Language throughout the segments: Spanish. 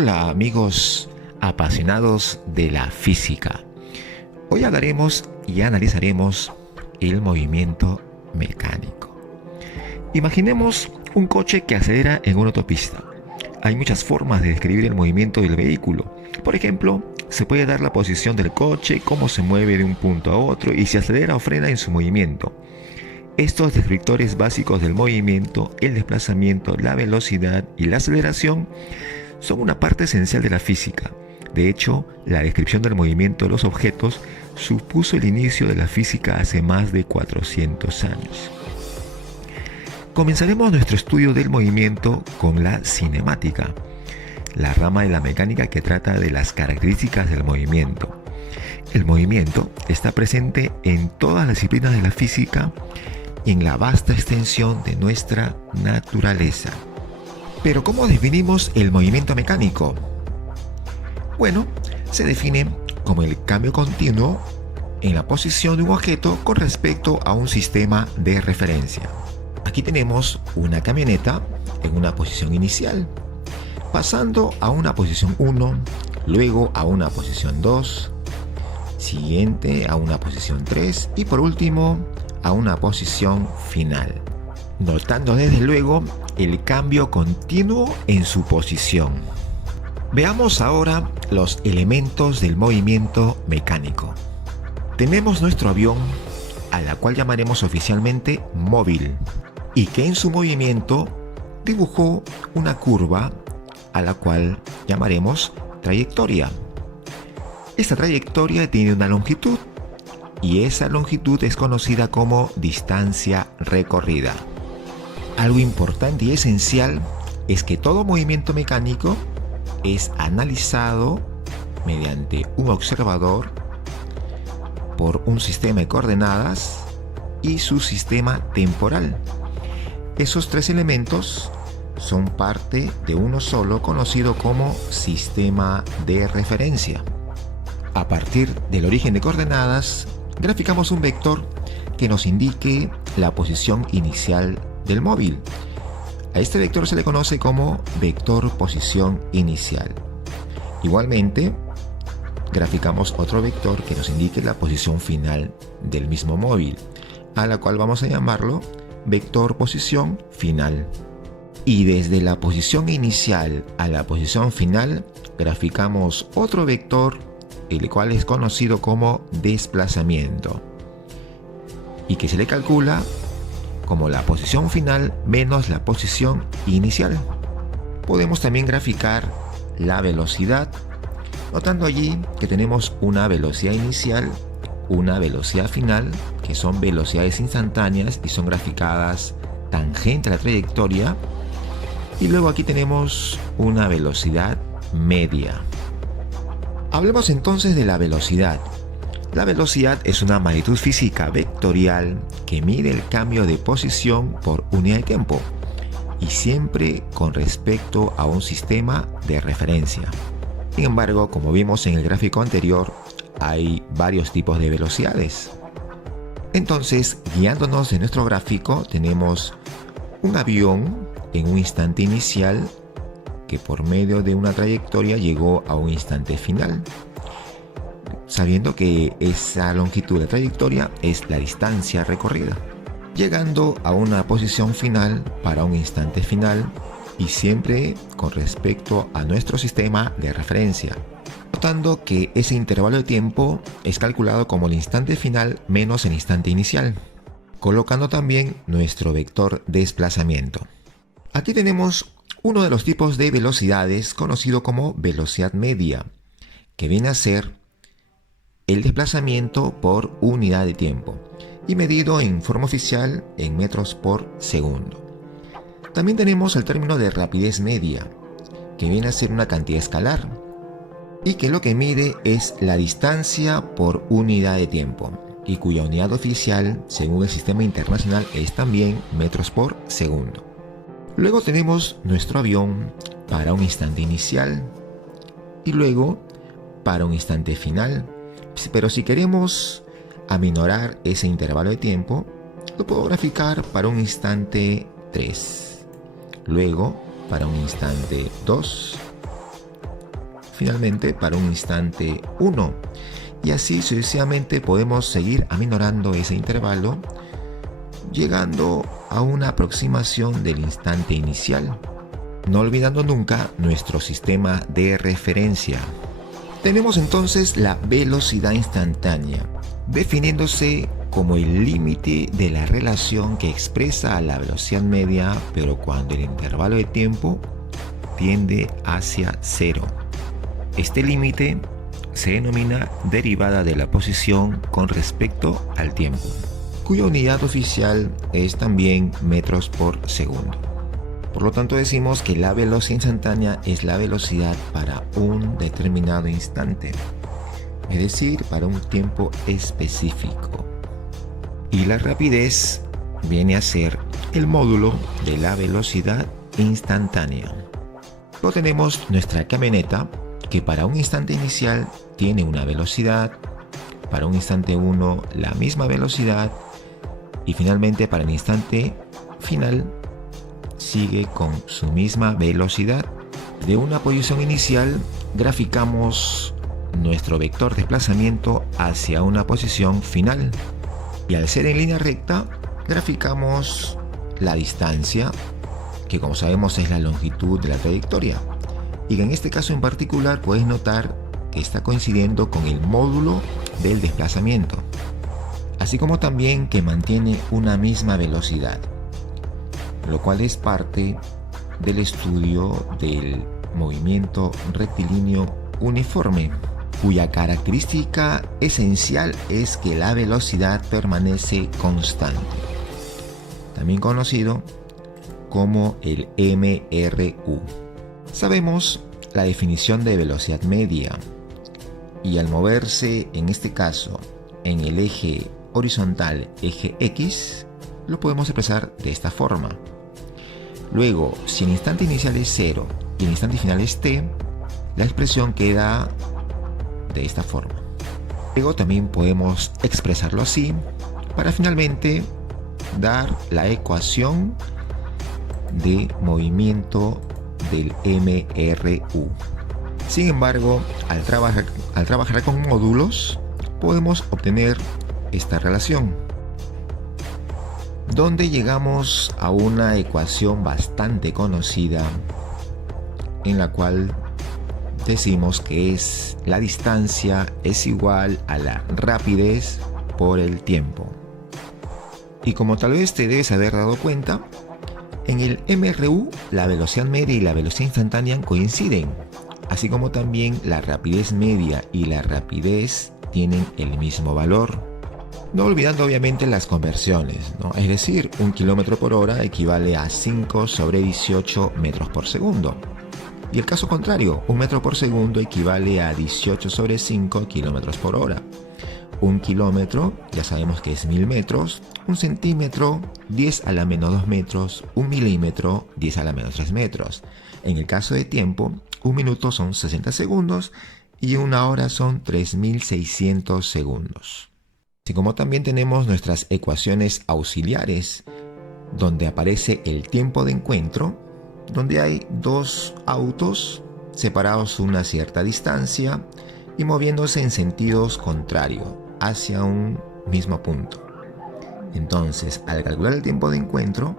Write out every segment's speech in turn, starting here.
Hola amigos apasionados de la física. Hoy hablaremos y analizaremos el movimiento mecánico. Imaginemos un coche que acelera en una autopista. Hay muchas formas de describir el movimiento del vehículo. Por ejemplo, se puede dar la posición del coche, cómo se mueve de un punto a otro y si acelera o frena en su movimiento. Estos descriptores básicos del movimiento, el desplazamiento, la velocidad y la aceleración son una parte esencial de la física. De hecho, la descripción del movimiento de los objetos supuso el inicio de la física hace más de 400 años. Comenzaremos nuestro estudio del movimiento con la cinemática, la rama de la mecánica que trata de las características del movimiento. El movimiento está presente en todas las disciplinas de la física y en la vasta extensión de nuestra naturaleza. Pero ¿cómo definimos el movimiento mecánico? Bueno, se define como el cambio continuo en la posición de un objeto con respecto a un sistema de referencia. Aquí tenemos una camioneta en una posición inicial, pasando a una posición 1, luego a una posición 2, siguiente a una posición 3 y por último a una posición final, notando desde luego el cambio continuo en su posición. Veamos ahora los elementos del movimiento mecánico. Tenemos nuestro avión, a la cual llamaremos oficialmente móvil, y que en su movimiento dibujó una curva a la cual llamaremos trayectoria. Esta trayectoria tiene una longitud y esa longitud es conocida como distancia recorrida. Algo importante y esencial es que todo movimiento mecánico es analizado mediante un observador por un sistema de coordenadas y su sistema temporal. Esos tres elementos son parte de uno solo conocido como sistema de referencia. A partir del origen de coordenadas, graficamos un vector que nos indique la posición inicial del móvil. A este vector se le conoce como vector posición inicial. Igualmente, graficamos otro vector que nos indique la posición final del mismo móvil, a la cual vamos a llamarlo vector posición final. Y desde la posición inicial a la posición final, graficamos otro vector, el cual es conocido como desplazamiento, y que se le calcula como la posición final menos la posición inicial. Podemos también graficar la velocidad, notando allí que tenemos una velocidad inicial, una velocidad final, que son velocidades instantáneas y son graficadas tangente a la trayectoria, y luego aquí tenemos una velocidad media. Hablemos entonces de la velocidad. La velocidad es una magnitud física vectorial que mide el cambio de posición por unidad de tiempo y siempre con respecto a un sistema de referencia. Sin embargo, como vimos en el gráfico anterior, hay varios tipos de velocidades. Entonces, guiándonos de nuestro gráfico, tenemos un avión en un instante inicial que por medio de una trayectoria llegó a un instante final, sabiendo que esa longitud de trayectoria es la distancia recorrida, llegando a una posición final para un instante final y siempre con respecto a nuestro sistema de referencia, notando que ese intervalo de tiempo es calculado como el instante final menos el instante inicial, colocando también nuestro vector desplazamiento. Aquí tenemos uno de los tipos de velocidades conocido como velocidad media, que viene a ser el desplazamiento por unidad de tiempo y medido en forma oficial en metros por segundo. También tenemos el término de rapidez media, que viene a ser una cantidad escalar y que lo que mide es la distancia por unidad de tiempo y cuya unidad oficial según el sistema internacional es también metros por segundo. Luego tenemos nuestro avión para un instante inicial y luego para un instante final. Pero si queremos aminorar ese intervalo de tiempo, lo puedo graficar para un instante 3, luego para un instante 2 finalmente para un instante 1. Y así sucesivamente podemos seguir aminorando ese intervalo, llegando a una aproximación del instante inicial, no olvidando nunca nuestro sistema de referencia. Tenemos entonces la velocidad instantánea, definiéndose como el límite de la relación que expresa a la velocidad media, pero cuando el intervalo de tiempo tiende hacia cero. Este límite se denomina derivada de la posición con respecto al tiempo, cuya unidad oficial es también metros por segundo. Por lo tanto, decimos que la velocidad instantánea es la velocidad para un determinado instante, es decir, para un tiempo específico. Y la rapidez viene a ser el módulo de la velocidad instantánea. Luego tenemos nuestra camioneta, que para un instante inicial tiene una velocidad, para un instante 1 la misma velocidad, y finalmente para el instante final sigue con su misma velocidad. De una posición inicial graficamos nuestro vector de desplazamiento hacia una posición final, y al ser en línea recta graficamos la distancia, que como sabemos es la longitud de la trayectoria, y en este caso en particular puedes notar que está coincidiendo con el módulo del desplazamiento, así como también que mantiene una misma velocidad, lo cual es parte del estudio del movimiento rectilíneo uniforme, cuya característica esencial es que la velocidad permanece constante, también conocido como el MRU. Sabemos la definición de velocidad media, y al moverse en este caso en el eje horizontal, eje X, lo podemos expresar de esta forma. Luego, si el instante inicial es 0 y el instante final es t, la expresión queda de esta forma. Luego también podemos expresarlo así para finalmente dar la ecuación de movimiento del MRU. Sin embargo, al trabajar con módulos, podemos obtener esta relación, donde llegamos a una ecuación bastante conocida, en la cual decimos que la distancia es igual a la rapidez por el tiempo. Y como tal vez te debes haber dado cuenta, en el MRU la velocidad media y la velocidad instantánea coinciden, así como también la rapidez media y la rapidez tienen el mismo valor. No olvidando obviamente las conversiones, ¿no? Es decir, 1 km por hora equivale a 5/18 metros por segundo. Y el caso contrario, 1 metro por segundo equivale a 18/5 kilómetros por hora. 1 kilómetro, ya sabemos que es 1000 metros, 1 centímetro, 10 a la menos 2 metros, 1 milímetro, 10 a la menos 3 metros. En el caso de tiempo, 1 minuto son 60 segundos y 1 hora son 3600 segundos. Así como también tenemos nuestras ecuaciones auxiliares, donde aparece el tiempo de encuentro, donde hay dos autos separados una cierta distancia y moviéndose en sentidos contrarios hacia un mismo punto. Entonces, al calcular el tiempo de encuentro,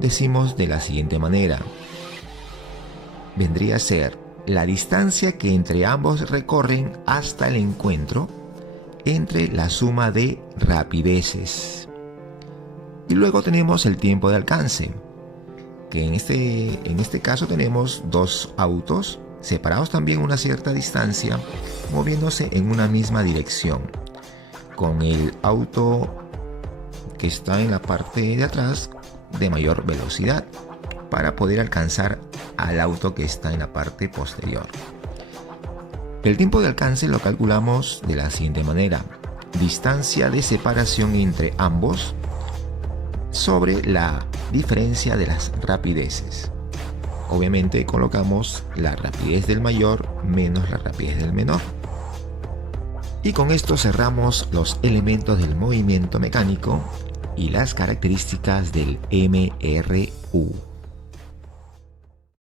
decimos de la siguiente manera: vendría a ser la distancia que entre ambos recorren hasta el encuentro entre la suma de rapideces. Y luego tenemos el tiempo de alcance, que en este caso tenemos dos autos separados también una cierta distancia, moviéndose en una misma dirección, con el auto que está en la parte de atrás de mayor velocidad para poder alcanzar al auto que está en la parte posterior. El tiempo de alcance lo calculamos de la siguiente manera: distancia de separación entre ambos sobre la diferencia de las rapideces. Obviamente colocamos la rapidez del mayor menos la rapidez del menor. Y con esto cerramos los elementos del movimiento mecánico y las características del MRU.